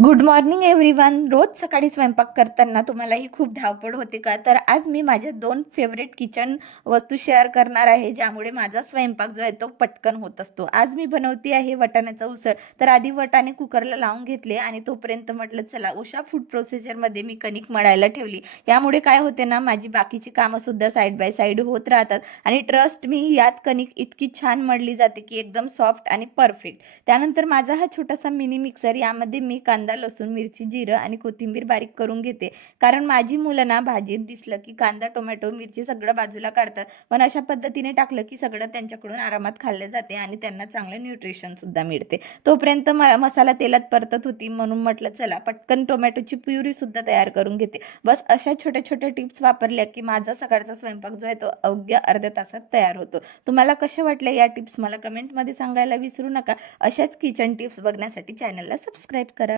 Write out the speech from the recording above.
Good morning everyone. रोज सकाळी स्वयंपाक करताना तुम्हालाही खूप धावपळ होते का? तर आज मी माझ्या 2 फेवरेट किचन वस्तू शेअर करणार आहे, ज्यामुळे माझा स्वयंपाक जो आहे तो पटकन होत असतो. आज मी बनवते आहे वाटाण्याचा उसळ. तर आधी वाटाणे कुकरला लावून घेतले आणि तोपर्यंत म्हटलं चला उषा फूड प्रोसेसरमध्ये मी कणिक मळायला ठेवली. यामुळे काय होते ना, माझी बाकीची कामंसुद्धा साईड बाय साईड होत राहतात आणि ट्रस्ट मी यात कणिक इतकी छान मळली जाते की एकदम सॉफ्ट आणि परफेक्ट. त्यानंतर माझा हा छोटासा मिनी मिक्सर, यामध्ये मी कांदा, लसूण, मिरची, जिरं आणि कोथिंबीर बारीक करून घेते. कारण माझी मुलं ना भाजीत दिसलं की कांदा, टोमॅटो, मिरची सगळं बाजूला काढतात, पण अशा पद्धतीने टाकलं की सगळं त्यांच्याकडून आरामात खाल्ले जाते आणि त्यांना चांगलं न्यूट्रिशन सुद्धा मिळते. तोपर्यंत मसाला तेलात परतत होती, म्हणून म्हटलं चला पटकन टोमॅटोची प्युरी सुद्धा तयार करून घेते. बस अशा छोट्या छोट्या टिप्स वापरल्या की माझा सकाळचा स्वयंपाक जो आहे तो अवघ्या अर्ध्या तासात तयार होतो. तुम्हाला कशा वाटल्या या टिप्स मला कमेंटमध्ये सांगायला विसरू नका. अशाच किचन टिप्स बघण्यासाठी चॅनलला सबस्क्राईब करा.